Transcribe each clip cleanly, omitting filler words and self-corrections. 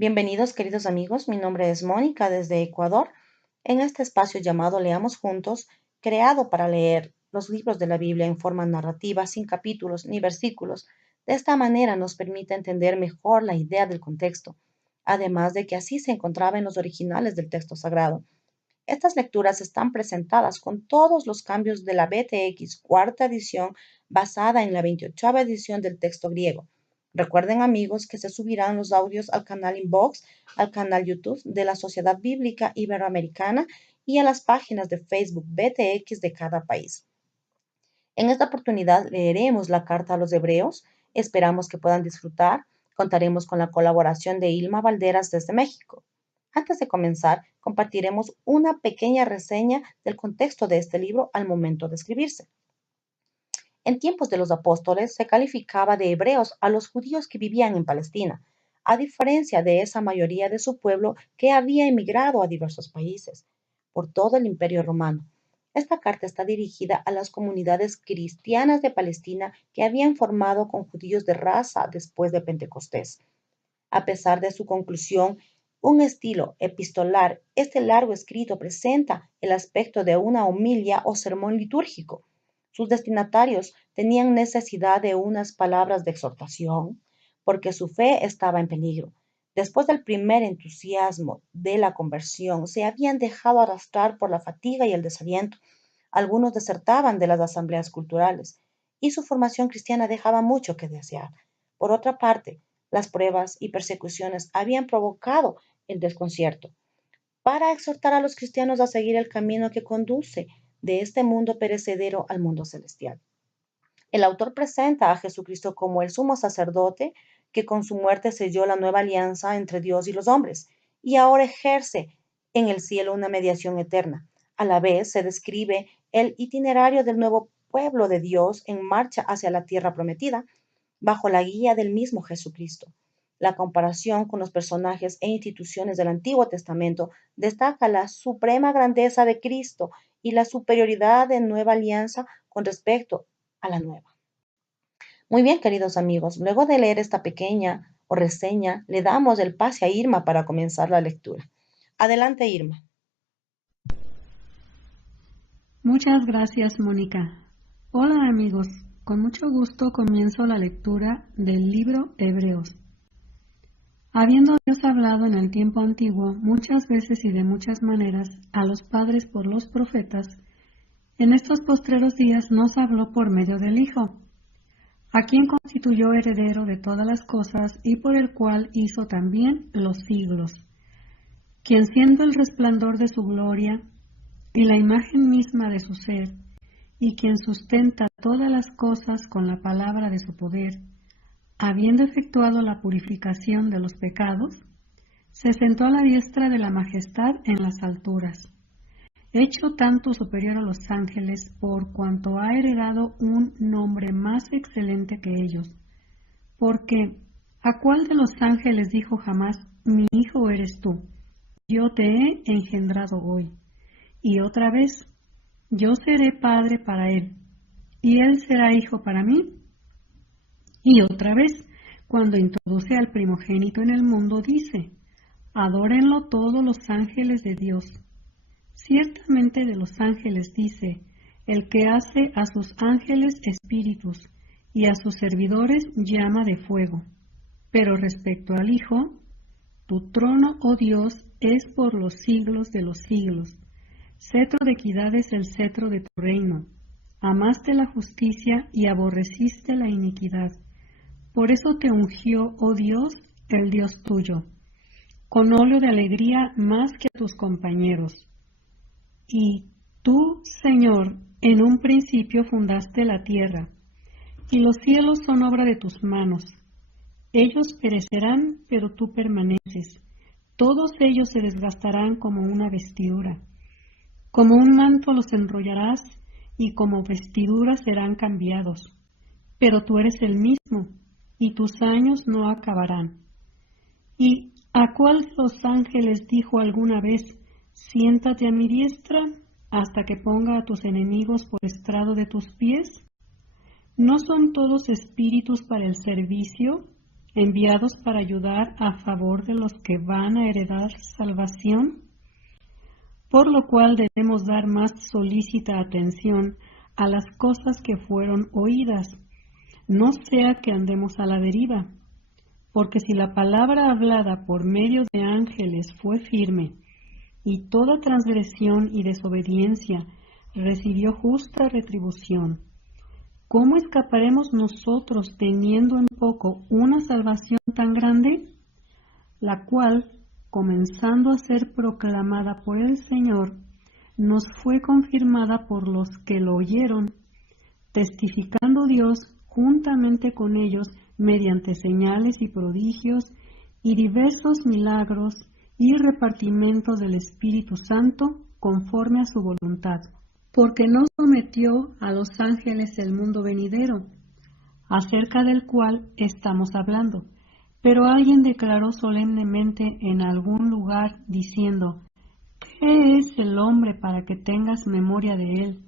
Bienvenidos, queridos amigos. Mi nombre es Mónica desde Ecuador. En este espacio llamado Leamos Juntos, creado para leer los libros de la Biblia en forma narrativa, sin capítulos ni versículos. De esta manera nos permite entender mejor la idea del contexto, además de que así se encontraba en los originales del texto sagrado. Estas lecturas están presentadas con todos los cambios de la BTX cuarta edición basada en la 28ª edición del texto griego. Recuerden, amigos, que se subirán los audios al canal Inbox, al canal YouTube de la Sociedad Bíblica Iberoamericana y a las páginas de Facebook BTX de cada país. En esta oportunidad leeremos la carta a los Hebreos. Esperamos que puedan disfrutar. Contaremos con la colaboración de Ilma Valderas desde México. Antes de comenzar, compartiremos una pequeña reseña del contexto de este libro al momento de escribirse. En tiempos de los apóstoles se calificaba de hebreos a los judíos que vivían en Palestina, a diferencia de esa mayoría de su pueblo que había emigrado a diversos países por todo el Imperio Romano. Esta carta está dirigida a las comunidades cristianas de Palestina que habían formado con judíos de raza después de Pentecostés. A pesar de su conclusión, un estilo epistolar, este largo escrito presenta el aspecto de una homilia o sermón litúrgico. Sus destinatarios tenían necesidad de unas palabras de exhortación, porque su fe estaba en peligro. Después del primer entusiasmo de la conversión, se habían dejado arrastrar por la fatiga y el desaliento. Algunos desertaban de las asambleas culturales, y su formación cristiana dejaba mucho que desear. Por otra parte, las pruebas y persecuciones habían provocado el desconcierto para exhortar a los cristianos a seguir el camino que conduce de este mundo perecedero al mundo celestial. El autor presenta a Jesucristo como el sumo sacerdote que con su muerte selló la nueva alianza entre Dios y los hombres y ahora ejerce en el cielo una mediación eterna. A la vez se describe el itinerario del nuevo pueblo de Dios en marcha hacia la tierra prometida, bajo la guía del mismo Jesucristo. La comparación con los personajes e instituciones del Antiguo Testamento destaca la suprema grandeza de Cristo y la superioridad de Nueva Alianza con respecto a la nueva. Muy bien, queridos amigos, luego de leer esta pequeña o reseña, le damos el pase a Irma para comenzar la lectura. Adelante, Irma. Muchas gracias, Mónica. Hola, amigos. Con mucho gusto comienzo la lectura del libro Hebreos. Habiendo Dios hablado en el tiempo antiguo muchas veces y de muchas maneras a los padres por los profetas, en estos postreros días nos habló por medio del Hijo, a quien constituyó heredero de todas las cosas y por el cual hizo también los siglos, quien siendo el resplandor de su gloria y la imagen misma de su ser, y quien sustenta todas las cosas con la palabra de su poder, habiendo efectuado la purificación de los pecados, se sentó a la diestra de la majestad en las alturas, hecho tanto superior a los ángeles por cuanto ha heredado un nombre más excelente que ellos. Porque, ¿a cuál de los ángeles dijo jamás, mi hijo eres tú, yo te he engendrado hoy? Y otra vez, yo seré padre para él, y él será hijo para mí. Y otra vez, cuando introduce al primogénito en el mundo, dice, adórenlo todos los ángeles de Dios. Ciertamente de los ángeles dice, el que hace a sus ángeles espíritus, y a sus servidores llama de fuego. Pero respecto al Hijo, tu trono, oh Dios, es por los siglos de los siglos. Cetro de equidad es el cetro de tu reino. Amaste la justicia y aborreciste la iniquidad. Por eso te ungió, oh Dios, el Dios tuyo, con óleo de alegría más que a tus compañeros. Y tú, Señor, en un principio fundaste la tierra, y los cielos son obra de tus manos. Ellos perecerán, pero tú permaneces. Todos ellos se desgastarán como una vestidura. Como un manto los enrollarás, y como vestidura serán cambiados. Pero tú eres el mismo, y tus años no acabarán. ¿Y a cuál de los ángeles dijo alguna vez, siéntate a mi diestra, hasta que ponga a tus enemigos por estrado de tus pies? ¿No son todos espíritus para el servicio? enviados para ayudar a favor de los que van a heredar salvación, por lo cual debemos dar más solícita atención a las cosas que fueron oídas, no sea que andemos a la deriva, porque si la palabra hablada por medio de ángeles fue firme, y toda transgresión y desobediencia recibió justa retribución, ¿cómo escaparemos nosotros teniendo en poco una salvación tan grande? La cual, comenzando a ser proclamada por el Señor, nos fue confirmada por los que lo oyeron, testificando Dios juntamente con ellos mediante señales y prodigios y diversos milagros y repartimientos del Espíritu Santo conforme a su voluntad, porque no sometió a los ángeles el mundo venidero, acerca del cual estamos hablando. Pero alguien declaró solemnemente en algún lugar, diciendo, ¿qué es el hombre para que tengas memoria de él,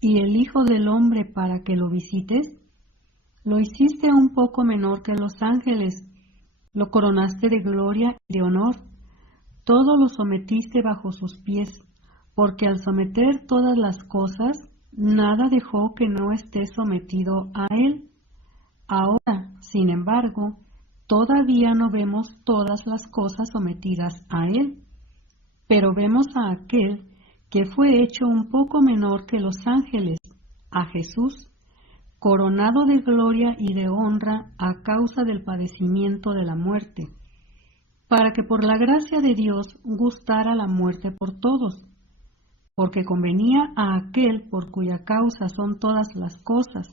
y el Hijo del hombre para que lo visites? Lo hiciste un poco menor que los ángeles, lo coronaste de gloria y de honor, todo lo sometiste bajo sus pies, porque al someter todas las cosas, nada dejó que no esté sometido a él. Ahora, sin embargo, todavía no vemos todas las cosas sometidas a él, pero vemos a aquel que fue hecho un poco menor que los ángeles, a Jesús, coronado de gloria y de honra a causa del padecimiento de la muerte, para que por la gracia de Dios gustara la muerte por todos, porque convenía a aquel por cuya causa son todas las cosas,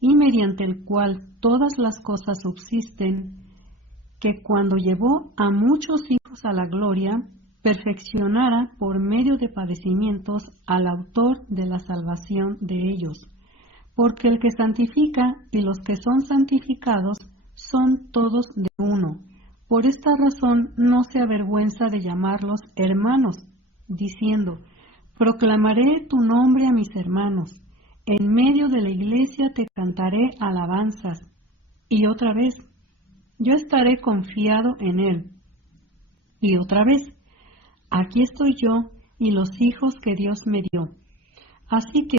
y mediante el cual todas las cosas subsisten, que cuando llevó a muchos hijos a la gloria, perfeccionara por medio de padecimientos al autor de la salvación de ellos. Porque el que santifica y los que son santificados son todos de uno. Por esta razón no se avergüenza de llamarlos hermanos, diciendo, proclamaré tu nombre a mis hermanos, en medio de la iglesia te cantaré alabanzas. Y otra vez, yo estaré confiado en él. Y otra vez, aquí estoy yo y los hijos que Dios me dio. Así que,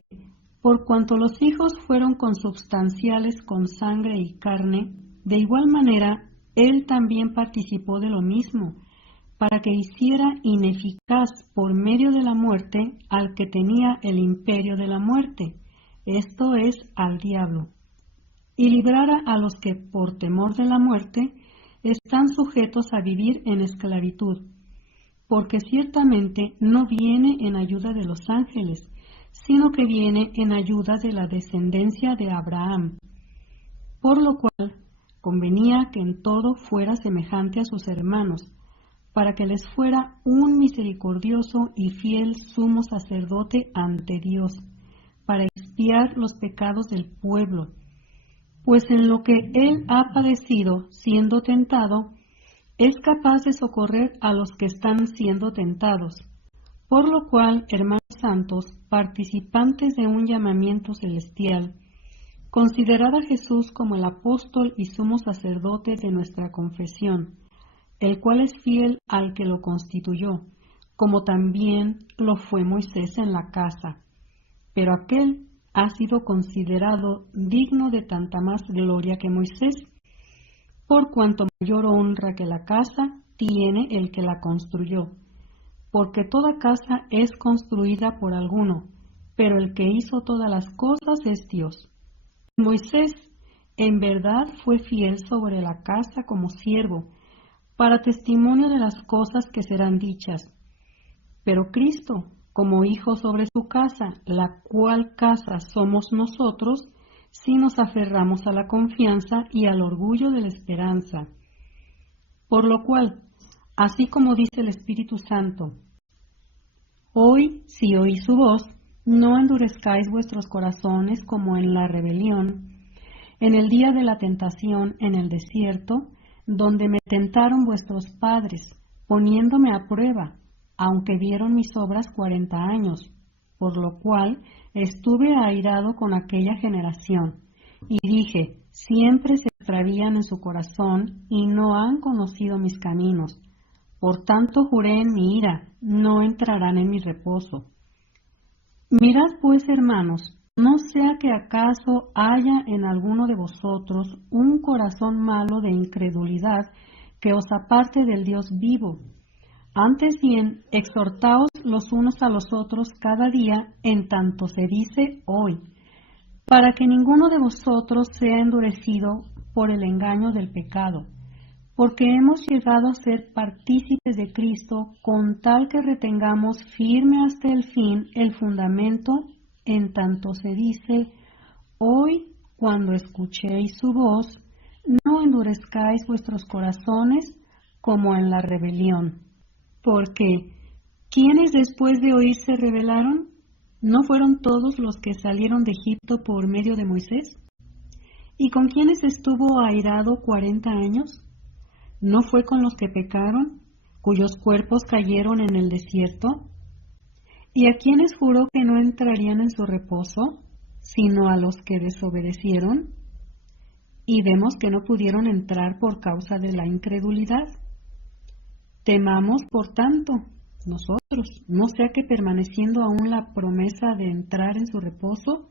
por cuanto los hijos fueron consubstanciales con sangre y carne, de igual manera, él también participó de lo mismo, para que hiciera ineficaz por medio de la muerte al que tenía el imperio de la muerte, esto es, al diablo, y librara a los que, por temor de la muerte, están sujetos a vivir en esclavitud, porque ciertamente no viene en ayuda de los ángeles, sino que viene en ayuda de la descendencia de Abraham, por lo cual convenía que en todo fuera semejante a sus hermanos, para que les fuera un misericordioso y fiel sumo sacerdote ante Dios, para expiar los pecados del pueblo, pues en lo que él ha padecido siendo tentado, es capaz de socorrer a los que están siendo tentados. Por lo cual, hermanos santos, participantes de un llamamiento celestial, considerad a Jesús como el apóstol y sumo sacerdote de nuestra confesión, el cual es fiel al que lo constituyó, como también lo fue Moisés en la casa. Pero aquel ha sido considerado digno de tanta más gloria que Moisés, por cuanto mayor honra que la casa tiene el que la construyó, porque toda casa es construida por alguno, pero el que hizo todas las cosas es Dios. Moisés en verdad fue fiel sobre la casa como siervo, para testimonio de las cosas que serán dichas. Pero Cristo, como hijo sobre su casa, la cual casa somos nosotros, si nos aferramos a la confianza y al orgullo de la esperanza. Por lo cual, así como dice el Espíritu Santo, hoy, si oís su voz, no endurezcáis vuestros corazones como en la rebelión, en el día de la tentación en el desierto, donde me tentaron vuestros padres, poniéndome a prueba, aunque vieron mis obras 40 años, por lo cual estuve airado con aquella generación, y dije, siempre se extravían en su corazón y no han conocido mis caminos. Por tanto juré en mi ira, no entrarán en mi reposo. Mirad pues, hermanos, no sea que acaso haya en alguno de vosotros un corazón malo de incredulidad que os aparte del Dios vivo. Antes bien, exhortaos los unos a los otros cada día en tanto se dice hoy, para que ninguno de vosotros sea endurecido por el engaño del pecado, porque hemos llegado a ser partícipes de Cristo con tal que retengamos firme hasta el fin el fundamento, en tanto se dice, hoy cuando escuchéis su voz, no endurezcáis vuestros corazones como en la rebelión. Porque, ¿quiénes después de oír se rebelaron? ¿No fueron todos los que salieron de Egipto por medio de Moisés? ¿Y con quiénes estuvo airado 40 años? ¿No fue con los que pecaron, cuyos cuerpos cayeron en el desierto? ¿Y a quiénes juró que no entrarían en su reposo, sino a los que desobedecieron? Y vemos que no pudieron entrar por causa de la incredulidad. Temamos, por tanto, nosotros, no sea que permaneciendo aún la promesa de entrar en su reposo,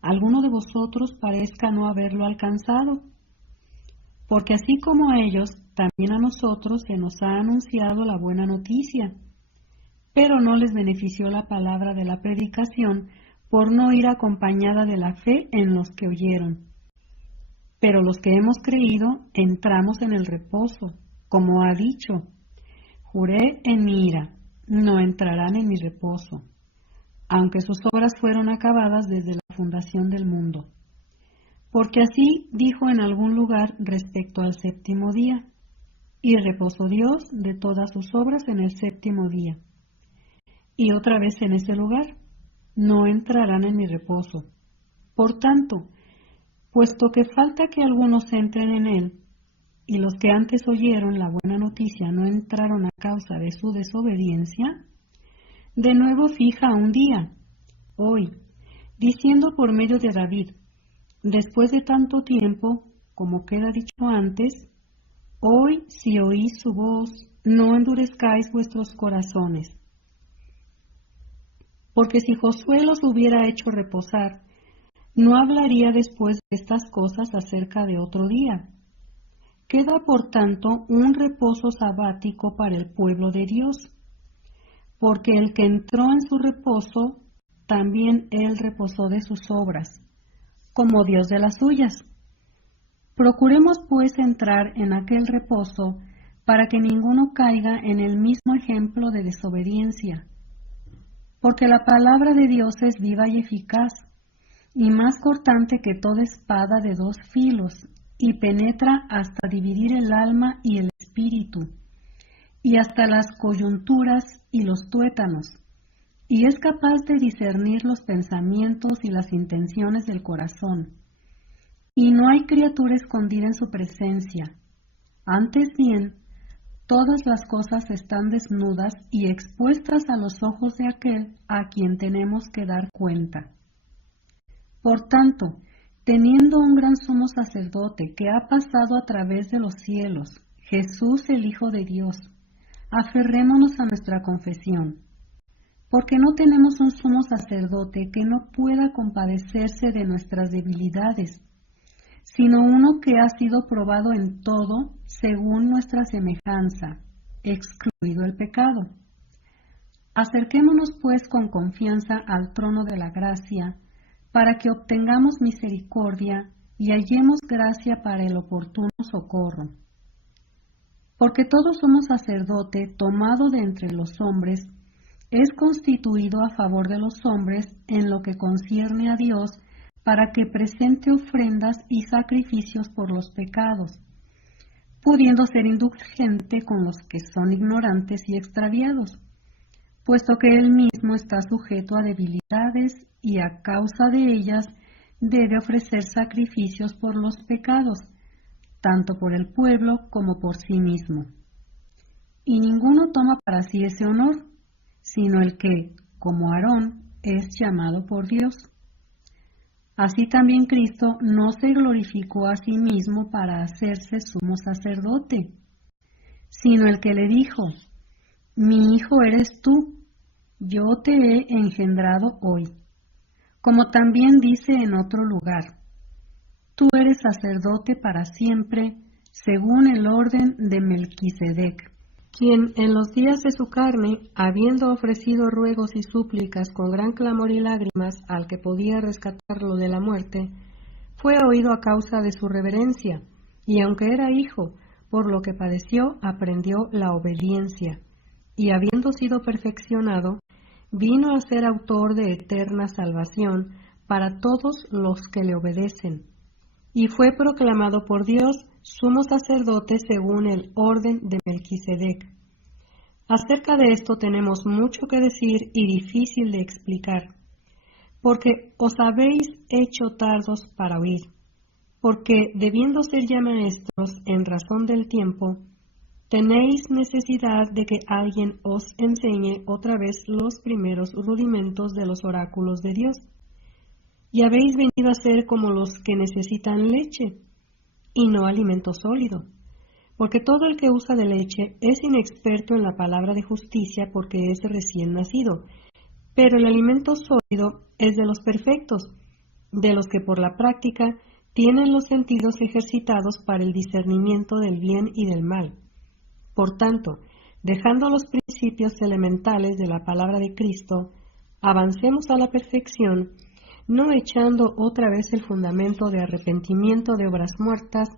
alguno de vosotros parezca no haberlo alcanzado. Porque así como a ellos, también a nosotros se nos ha anunciado la buena noticia. Pero no les benefició la palabra de la predicación por no ir acompañada de la fe en los que oyeron. Pero los que hemos creído entramos en el reposo, como ha dicho, juré en mi ira, no entrarán en mi reposo, aunque sus obras fueron acabadas desde la fundación del mundo. Porque así dijo en algún lugar respecto al séptimo día, y reposó Dios de todas sus obras en el séptimo día. Y otra vez en ese lugar, no entrarán en mi reposo. Por tanto, puesto que falta que algunos entren en él, y los que antes oyeron la buena noticia no entraron a causa de su desobediencia, de nuevo fija un día, hoy, diciendo por medio de David, después de tanto tiempo, como queda dicho antes, hoy si oís su voz, no endurezcáis vuestros corazones. Porque si Josué los hubiera hecho reposar, no hablaría después de estas cosas acerca de otro día. Queda, por tanto, un reposo sabático para el pueblo de Dios, porque el que entró en su reposo, también él reposó de sus obras, como Dios de las suyas. Procuremos pues entrar en aquel reposo, para que ninguno caiga en el mismo ejemplo de desobediencia. Porque la palabra de Dios es viva y eficaz, y más cortante que toda espada de dos filos, y penetra hasta dividir el alma y el espíritu, y hasta las coyunturas y los tuétanos, y es capaz de discernir los pensamientos y las intenciones del corazón. Y no hay criatura escondida en su presencia. Antes bien, todas las cosas están desnudas y expuestas a los ojos de aquel a quien tenemos que dar cuenta. Por tanto, teniendo un gran sumo sacerdote que ha pasado a través de los cielos, Jesús el Hijo de Dios, aferrémonos a nuestra confesión, porque no tenemos un sumo sacerdote que no pueda compadecerse de nuestras debilidades, sino uno que ha sido probado en todo según nuestra semejanza, excluido el pecado. Acerquémonos pues con confianza al trono de la gracia, para que obtengamos misericordia y hallemos gracia para el oportuno socorro. Porque todo sumo sacerdote tomado de entre los hombres es constituido a favor de los hombres en lo que concierne a Dios, para que presente ofrendas y sacrificios por los pecados, pudiendo ser indulgente con los que son ignorantes y extraviados, puesto que él mismo está sujeto a debilidades y a causa de ellas debe ofrecer sacrificios por los pecados, tanto por el pueblo como por sí mismo. Y ninguno toma para sí ese honor, sino el que, como Aarón, es llamado por Dios. Así también Cristo no se glorificó a sí mismo para hacerse sumo sacerdote, sino el que le dijo: Mi hijo eres tú, yo te he engendrado hoy. Como también dice en otro lugar: Tú eres sacerdote para siempre, según el orden de Melquisedec, quien en los días de su carne, habiendo ofrecido ruegos y súplicas con gran clamor y lágrimas al que podía rescatarlo de la muerte, fue oído a causa de su reverencia, y aunque era hijo, por lo que padeció, aprendió la obediencia, y habiendo sido perfeccionado, vino a ser autor de eterna salvación para todos los que le obedecen, y fue proclamado por Dios sumo sacerdote según el orden de Melquisedec. Acerca de esto tenemos mucho que decir y difícil de explicar, porque os habéis hecho tardos para oír, porque debiendo ser ya maestros en razón del tiempo, tenéis necesidad de que alguien os enseñe otra vez los primeros rudimentos de los oráculos de Dios. Y habéis venido a ser como los que necesitan leche, y no alimento sólido, porque todo el que usa de leche es inexperto en la palabra de justicia porque es recién nacido, pero el alimento sólido es de los perfectos, de los que por la práctica tienen los sentidos ejercitados para el discernimiento del bien y del mal. Por tanto, dejando los principios elementales de la palabra de Cristo, avancemos a la perfección, no echando otra vez el fundamento de arrepentimiento de obras muertas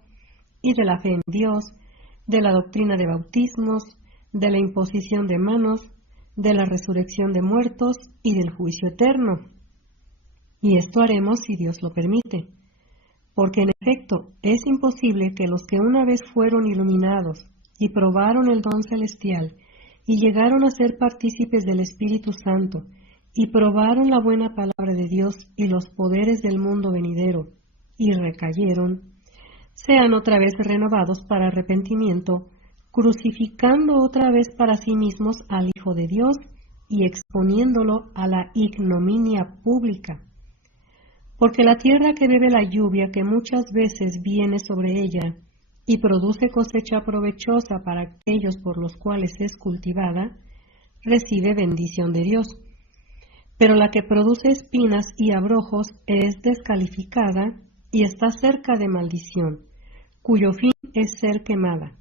y de la fe en Dios, de la doctrina de bautismos, de la imposición de manos, de la resurrección de muertos y del juicio eterno. Y esto haremos si Dios lo permite, porque en efecto es imposible que los que una vez fueron iluminados y probaron el don celestial y llegaron a ser partícipes del Espíritu Santo y probaron la buena palabra de Dios y los poderes del mundo venidero y recayeron, sean otra vez renovados para arrepentimiento, crucificando otra vez para sí mismos al Hijo de Dios y exponiéndolo a la ignominia pública. Porque la tierra que bebe la lluvia que muchas veces viene sobre ella y produce cosecha provechosa para aquellos por los cuales es cultivada, recibe bendición de Dios. Pero la que produce espinas y abrojos es descalificada y está cerca de maldición, cuyo fin es ser quemada.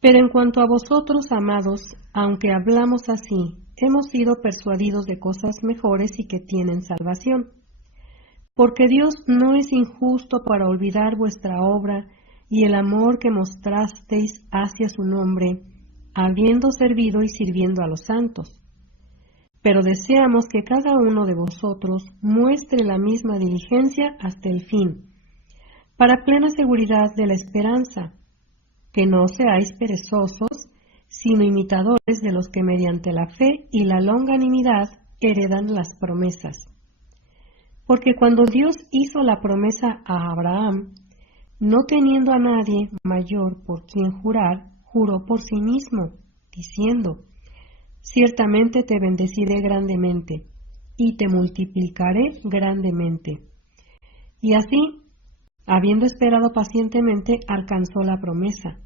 Pero en cuanto a vosotros, amados, aunque hablamos así, hemos sido persuadidos de cosas mejores y que tienen salvación. Porque Dios no es injusto para olvidar vuestra obra y el amor que mostrasteis hacia su nombre, habiendo servido y sirviendo a los santos. Pero deseamos que cada uno de vosotros muestre la misma diligencia hasta el fin, para plena seguridad de la esperanza, que no seáis perezosos, sino imitadores de los que mediante la fe y la longanimidad heredan las promesas. Porque cuando Dios hizo la promesa a Abraham, no teniendo a nadie mayor por quien jurar, juró por sí mismo, diciendo: Ciertamente te bendeciré grandemente, y te multiplicaré grandemente. Y así, habiendo esperado pacientemente, alcanzó la promesa.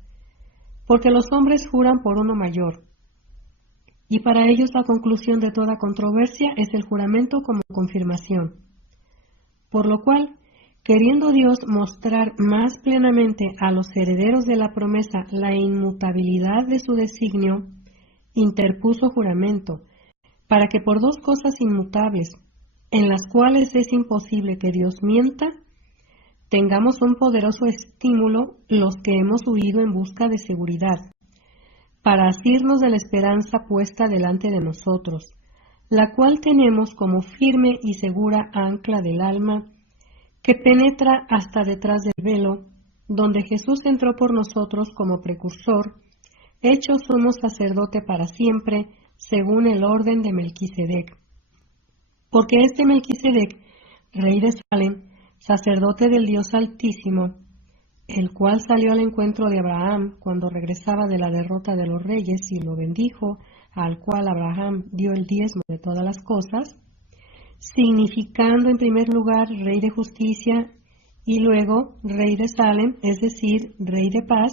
Porque los hombres juran por uno mayor, y para ellos la conclusión de toda controversia es el juramento como confirmación. Por lo cual, queriendo Dios mostrar más plenamente a los herederos de la promesa la inmutabilidad de su designio, interpuso juramento, para que por dos cosas inmutables, en las cuales es imposible que Dios mienta, tengamos un poderoso estímulo los que hemos huido en busca de seguridad, para asirnos de la esperanza puesta delante de nosotros, la cual tenemos como firme y segura ancla del alma, que penetra hasta detrás del velo, donde Jesús entró por nosotros como precursor, hecho sumo sacerdote para siempre, según el orden de Melquisedec. Porque este Melquisedec, rey de Salem, sacerdote del Dios Altísimo, el cual salió al encuentro de Abraham cuando regresaba de la derrota de los reyes y lo bendijo, al cual Abraham dio el diezmo de todas las cosas, significando en primer lugar Rey de Justicia y luego Rey de Salem, es decir, Rey de Paz,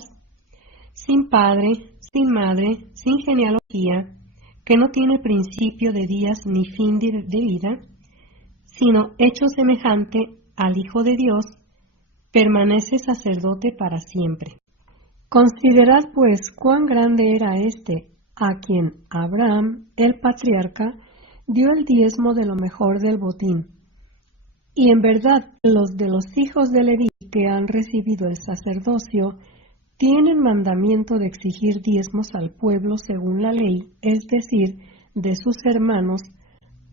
sin padre, sin madre, sin genealogía, que no tiene principio de días ni fin de vida, sino hecho semejante al Hijo de Dios, permanece sacerdote para siempre. Considerad pues cuán grande era éste, a quien Abraham, el patriarca, dio el diezmo de lo mejor del botín. Y en verdad, los de los hijos de Leví que han recibido el sacerdocio tienen mandamiento de exigir diezmos al pueblo según la ley, es decir, de sus hermanos,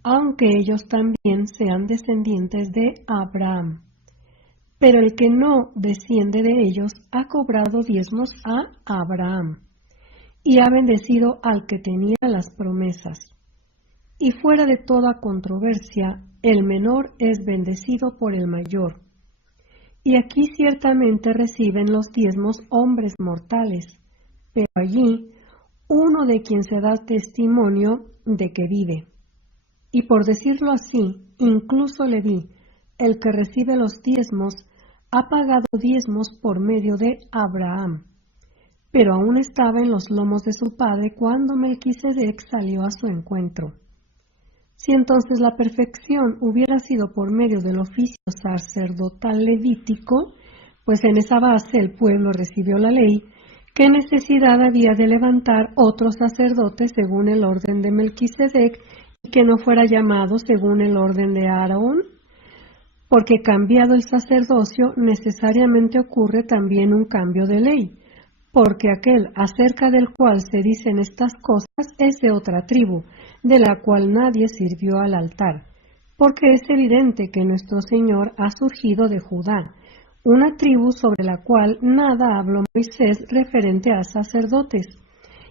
aunque ellos también sean descendientes de Abraham. Pero el que no desciende de ellos ha cobrado diezmos a Abraham y ha bendecido al que tenía las promesas. Y fuera de toda controversia, el menor es bendecido por el mayor. Y aquí ciertamente reciben los diezmos hombres mortales, pero allí uno de quien se da testimonio de que vive. Y por decirlo así, incluso Leví, el que recibe los diezmos, ha pagado diezmos por medio de Abraham, pero aún estaba en los lomos de su padre cuando Melquisedec salió a su encuentro. Si entonces la perfección hubiera sido por medio del oficio sacerdotal levítico, pues en esa base el pueblo recibió la ley, ¿qué necesidad había de levantar otro sacerdote según el orden de Melquisedec y que no fuera llamado según el orden de Aarón? Porque cambiado el sacerdocio, necesariamente ocurre también un cambio de ley, porque aquel acerca del cual se dicen estas cosas es de otra tribu, de la cual nadie sirvió al altar, porque es evidente que nuestro Señor ha surgido de Judá, una tribu sobre la cual nada habló Moisés referente a sacerdotes,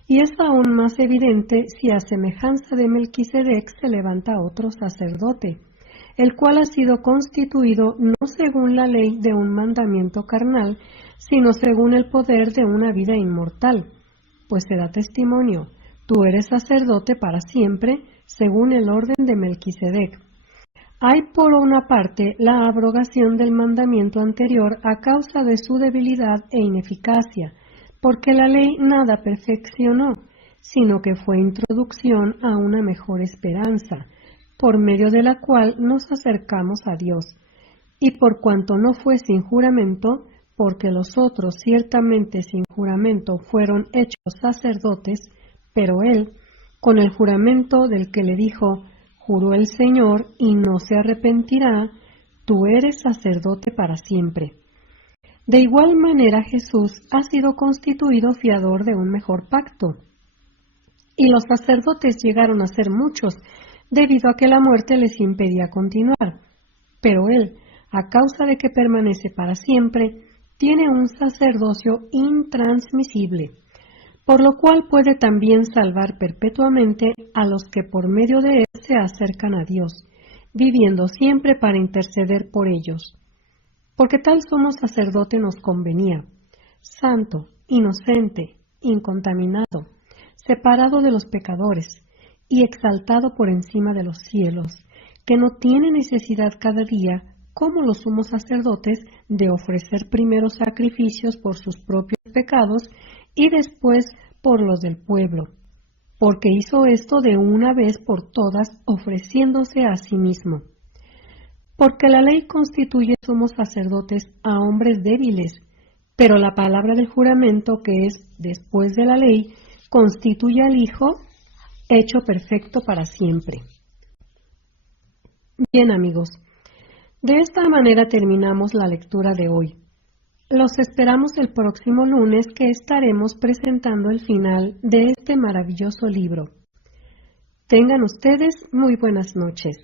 y es aún más evidente si a semejanza de Melquisedec se levanta otro sacerdote, el cual ha sido constituido no según la ley de un mandamiento carnal, sino según el poder de una vida inmortal. Pues se da testimonio, tú eres sacerdote para siempre, según el orden de Melquisedec. Hay por una parte la abrogación del mandamiento anterior a causa de su debilidad e ineficacia, porque la ley nada perfeccionó, sino que fue introducción a una mejor esperanza, por medio de la cual nos acercamos a Dios. Y por cuanto no fue sin juramento, porque los otros ciertamente sin juramento fueron hechos sacerdotes, pero él, con el juramento del que le dijo, juró el Señor y no se arrepentirá, tú eres sacerdote para siempre. De igual manera Jesús ha sido constituido fiador de un mejor pacto. Y los sacerdotes llegaron a ser muchos, debido a que la muerte les impedía continuar. Pero él, a causa de que permanece para siempre, tiene un sacerdocio intransmisible, por lo cual puede también salvar perpetuamente a los que por medio de él se acercan a Dios, viviendo siempre para interceder por ellos. Porque tal sumo sacerdote nos convenía, santo, inocente, incontaminado, separado de los pecadores, y exaltado por encima de los cielos, que no tiene necesidad cada día, como los sumos sacerdotes, de ofrecer primero sacrificios por sus propios pecados y después por los del pueblo, porque hizo esto de una vez por todas, ofreciéndose a sí mismo. Porque la ley constituye sumos sacerdotes a hombres débiles, pero la palabra del juramento, que es después de la ley, constituye al Hijo hecho perfecto para siempre. Bien, amigos, de esta manera terminamos la lectura de hoy. Los esperamos el próximo lunes, que estaremos presentando el final de este maravilloso libro. Tengan ustedes muy buenas noches.